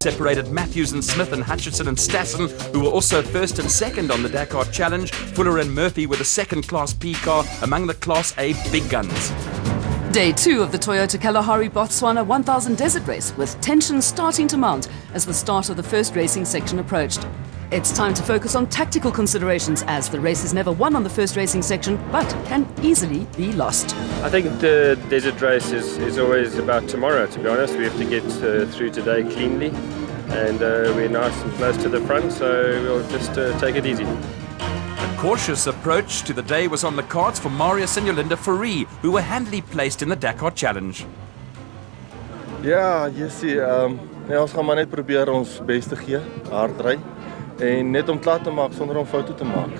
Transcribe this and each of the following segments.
separated Matthews and Smith and Hutchison and Stassen, who were also first and second on the Dakar Challenge. Fuller and Murphy were the second Class P car among the Class A big guns. Day 2 of the Toyota Kalahari Botswana 1000 Desert Race, with tensions starting to mount as the start of the first racing section approached. It's time to focus on tactical considerations, as the race is never won on the first racing section, but can easily be lost. I think the desert race is always about tomorrow, to be honest. We have to get through today cleanly, and we're nice and close to the front, so we'll just take it easy. A cautious approach to the day was on the cards for Marius and Jolinda Fourie, who were handily placed in the Dakar Challenge. Ja, jy sien, ons gaan maar net probeer ons bes te gee, hard ry en net om klaar te maak sonder om foute te maak.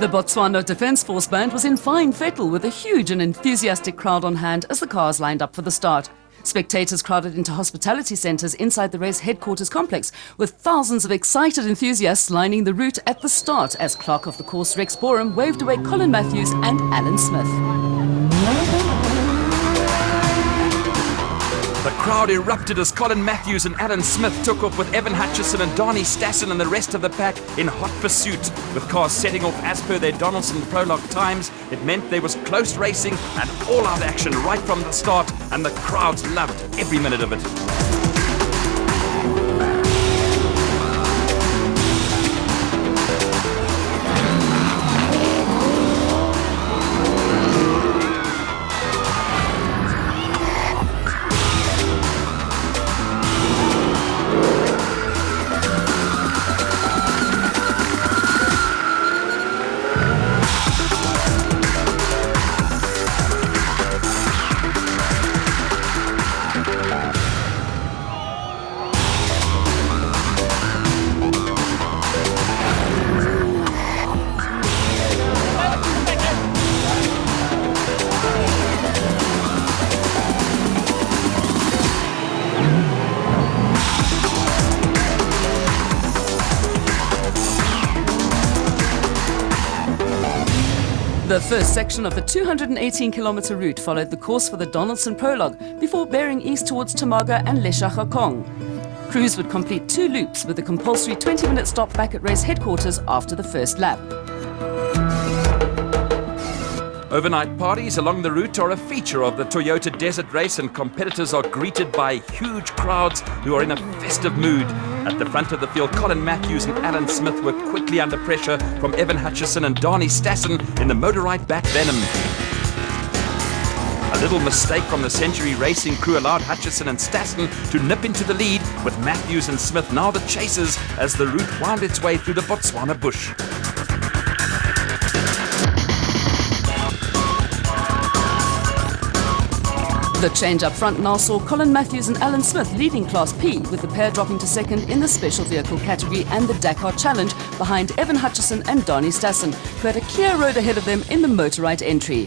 The Botswana Defence Force Band was in fine fettle with a huge and enthusiastic crowd on hand as the cars lined up for the start. Spectators crowded into hospitality centres inside the race headquarters complex, with thousands of excited enthusiasts lining the route at the start as clerk of the course Rex Borum waved away Colin Matthews and Alan Smith. The crowd erupted as Colin Matthews and Alan Smith took off with Evan Hutchison and Donnie Stassen and the rest of the pack in hot pursuit. With cars setting off as per their Donaldson prologue times, it meant there was close racing and all-out action right from the start, and the crowds loved every minute of it. The first section of the 218-kilometre route followed the course for the Donaldson prologue before bearing east towards Tamaga and Leshakakong. Crews would complete 2 loops with a compulsory 20-minute stop back at race headquarters after the first lap. Overnight parties along the route are a feature of the Toyota Desert Race, and competitors are greeted by huge crowds who are in a festive mood. At the front of the field, Colin Matthews and Alan Smith were quickly under pressure from Evan Hutchison and Donnie Stassen in the motorized Bat Venom. A little mistake from the Century Racing crew allowed Hutchison and Stassen to nip into the lead, with Matthews and Smith now the chasers as the route wound its way through the Botswana bush. The change up front now saw Colin Matthews and Alan Smith leading Class P, with the pair dropping to second in the special vehicle category and the Dakar Challenge behind Evan Hutchison and Donnie Stassen, who had a clear road ahead of them in the motorite entry.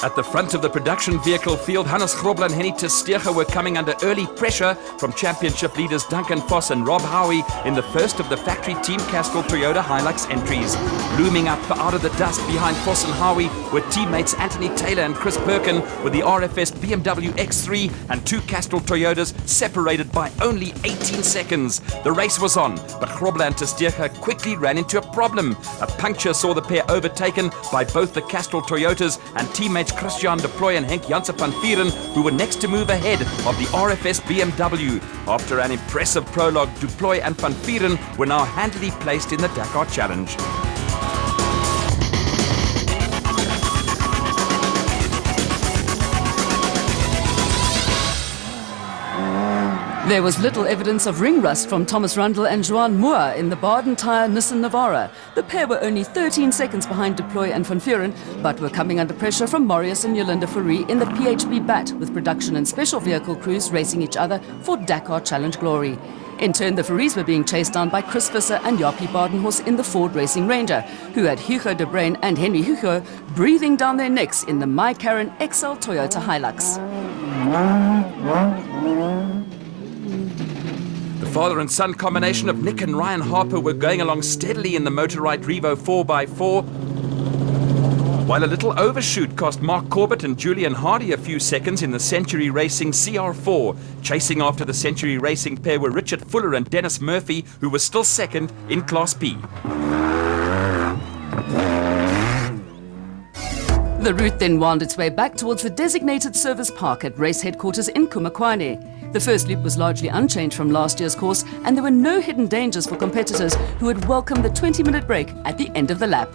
At the front of the production vehicle field, Hannes Grobler and Henny Testeger were coming under early pressure from championship leaders Duncan Foss and Rob Howie in the first of the factory Team Castrol Toyota Hilux entries. Looming up out of the dust behind Foss and Howie were teammates Anthony Taylor and Chris Perkin with the RFS BMW X3 and 2 Castrol Toyotas separated by only 18 seconds. The race was on, but Grobler and Testeger quickly ran into a problem. A puncture saw the pair overtaken by both the Castrol Toyotas and teammates Christian de Plooy and Henk Janssen van Vieren, who were next to move ahead of the RFS BMW. After an impressive prologue, de Plooy and van Vieren were now handily placed in the Dakar Challenge. There was little evidence of ring rust from Thomas Rundle and Joan Moore in the Baden Tyre Nissan Navara. The pair were only 13 seconds behind de Plooy and van Vieren, but were coming under pressure from Marius and Jolinda Fourie in the PHB Bat, with production and special vehicle crews racing each other for Dakar Challenge glory. In turn, the Fouries were being chased down by Chris Visser and Jaapie Badenhorst in the Ford Racing Ranger, who had Hugo de Bruyn and Henry Hugo breathing down their necks in the My Karen XL Toyota Hilux. The father and son combination of Nick and Ryan Harper were going along steadily in the Motorite Revo 4x4, while a little overshoot cost Mark Corbett and Julian Hardy a few seconds in the Century Racing CR4. Chasing after the Century Racing pair were Richard Fuller and Dennis Murphy, who was still second in Class P. The route then wound its way back towards the designated service park at race headquarters in Kumakwane. The first loop was largely unchanged from last year's course, and there were no hidden dangers for competitors who would welcome the 20-minute break at the end of the lap.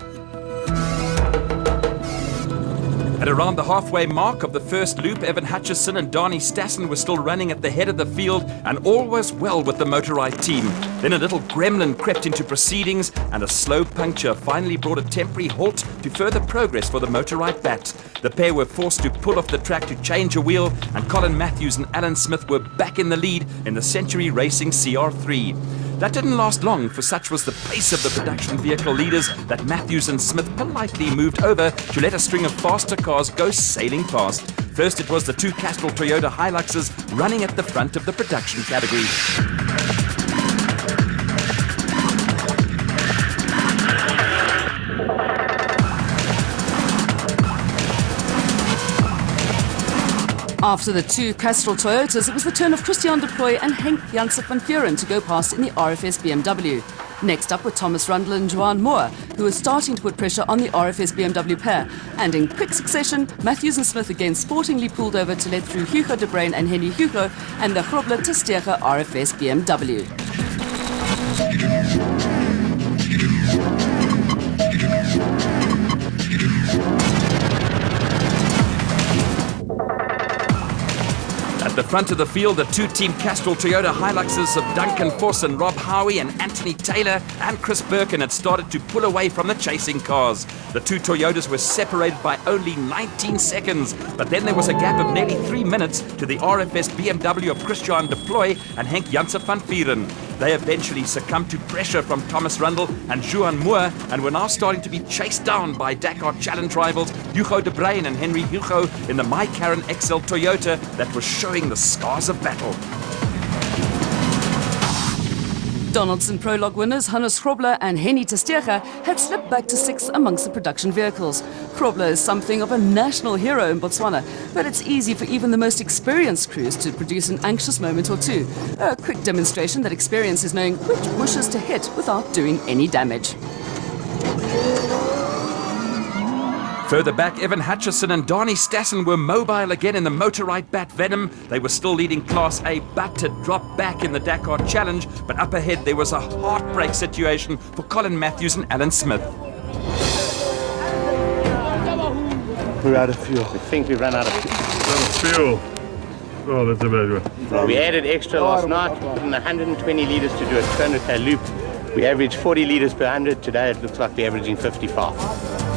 At around the halfway mark of the first loop, Evan Hutchison and Darnie Stassen were still running at the head of the field, and all was well with the Motorite team. Then a little gremlin crept into proceedings, and a slow puncture finally brought a temporary halt to further progress for the Motorite bats. The pair were forced to pull off the track to change a wheel, and Colin Matthews and Alan Smith were back in the lead in the Century Racing CR3. That didn't last long, for such was the pace of the production vehicle leaders that Matthews and Smith politely moved over to let a string of faster cars go sailing past. First it was the two Castrol Toyota Hiluxes running at the front of the production category. After the two Castrol Toyotas, it was the turn of Christian de Plooy and Henk Janssen van Vuren to go past in the RFS BMW. Next up were Thomas Rundle and Johan Moore, who were starting to put pressure on the RFS BMW pair. And in quick succession, Matthews and Smith again sportingly pulled over to let through Hugo de Bruin and Henny Hugo and the Grobler Testege RFS BMW. At the front of the field, the two-team Castrol Toyota Hiluxes of Duncan Foss and Rob Howie and Anthony Taylor and Chris Birkin had started to pull away from the chasing cars. The two Toyotas were separated by only 19 seconds, but then there was a gap of nearly 3 minutes to the RFS BMW of Christian de Plooy and Henk Janssen van Vuren. They eventually succumbed to pressure from Thomas Rundle and Johan Moore and were now starting to be chased down by Dakar Challenge rivals Hugo de Bruin and Henry Hugo in the MyCarron XL Toyota that was showing the scars of battle. Donaldson Prologue winners Hannes Grobler and Henny Testege had slipped back to 6th amongst the production vehicles. Grobler is something of a national hero in Botswana, but it's easy for even the most experienced crews to produce an anxious moment or two. A quick demonstration that experience is knowing which bushes to hit without doing any damage. Further back, Evan Hutchison and Darnie Stassen were mobile again in the Motorite Bat Venom. They were still leading Class A, but had dropped back in the Dakar Challenge. But up ahead, there was a heartbreak situation for Colin Matthews and Alan Smith. We're out of fuel. I think we ran out of fuel. Fuel. Oh, that's a bad one. We added extra last night, put in 120 litres to do a 200k loop. We averaged 40 litres per 100. Today it looks like we're averaging 55.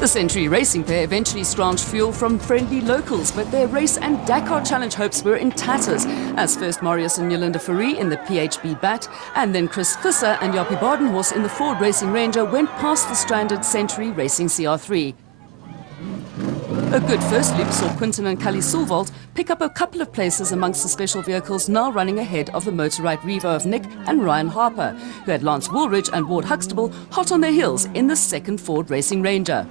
The Century Racing pair eventually scrounged fuel from friendly locals, but their race and Dakar Challenge hopes were in tatters, as first Marius and Yolanda Fourie in the PHB Bat, and then Chris Visser and Jappie Badenhorst in the Ford Racing Ranger went past the stranded Century Racing CR3. A good first loop saw Quinton and Cully Sulvold pick up a couple of places amongst the special vehicles now running ahead of the Motorite Revo of Nick and Ryan Harper, who had Lance Woolridge and Ward Huxtable hot on their heels in the second Ford Racing Ranger.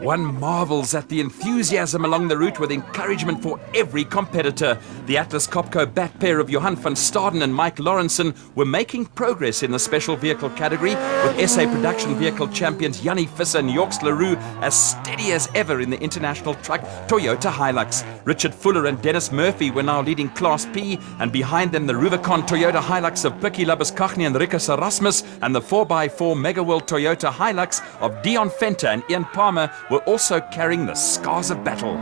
One marvels at the enthusiasm along the route with encouragement for every competitor. The Atlas Copco bat pair of Johan van Staden and Mike Lawrenson were making progress in the special vehicle category, with SA production vehicle champions Jannie Visser and Yorks LaRue as steady as ever in the international truck Toyota Hilux. Richard Fuller and Dennis Murphy were now leading Class P, and behind them the Rubicon Toyota Hilux of Pikkie Labuskaghni and Rikus Erasmus and the 4x4 Mega World Toyota Hilux of Dion Venter and Ian Palmer were also carrying the scars of battle.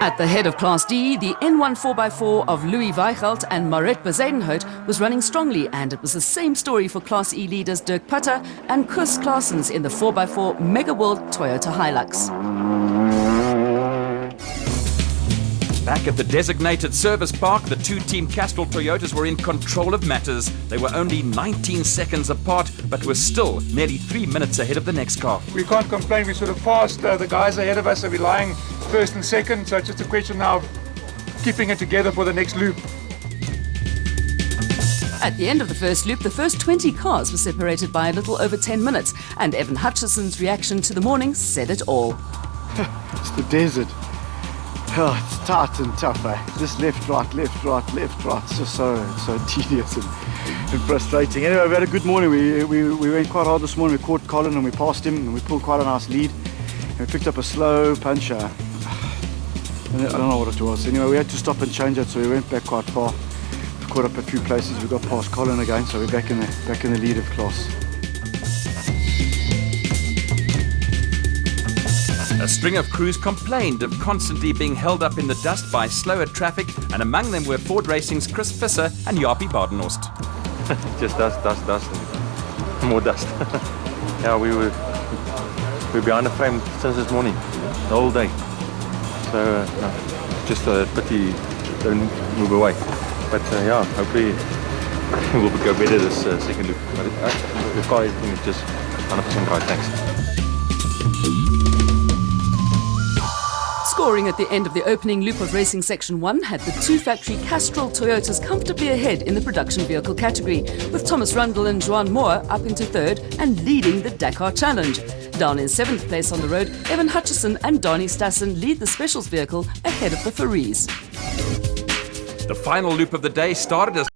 At the head of Class D, the N1 4x4 of Louis Weichelt and Maret Bezuidenhout was running strongly, and it was the same story for Class E leaders Dirk Putter and Koos Claessens in the 4x4 Mega World Toyota Hilux. Back at the designated service park, the two-team Castrol Toyotas were in control of matters. They were only 19 seconds apart, but were still nearly 3 minutes ahead of the next car. We can't complain, we sort of passed the guys ahead of us, so we're lying first and second, so it's just a question now of keeping it together for the next loop. At the end of the first loop, the first 20 cars were separated by a little over 10 minutes, and Evan Hutchison's reaction to the morning said it all. It's the desert. Oh, it's tight and tough, eh? Just left, right, left, right, left, right. It's just so tedious and frustrating. Anyway, we had a good morning. We went quite hard this morning. We caught Colin and we passed him and we pulled quite a nice lead. And we picked up a slow puncher. I don't know what it was. Anyway, we had to stop and change it, so we went back quite far. We caught up a few places. We got past Colin again, so we're back in the lead of class. A string of crews complained of constantly being held up in the dust by slower traffic, and among them were Ford Racing's Chris Visser and Jaapie Badenhorst. Just dust, and more dust. Yeah, we're behind the frame since this morning, the whole day. So, no, just a pity don't move away. But yeah, hopefully we'll go better this second loop. But the car, everything is just 100% right, thanks. Scoring at the end of the opening loop of Racing Section 1 had the two factory Castrol Toyotas comfortably ahead in the production vehicle category, with Thomas Rundle and Joan Moore up into third and leading the Dakar Challenge. Down in seventh place on the road, Evan Hutchison and Donnie Stassen lead the specials vehicle ahead of the Farees. The final loop of the day started as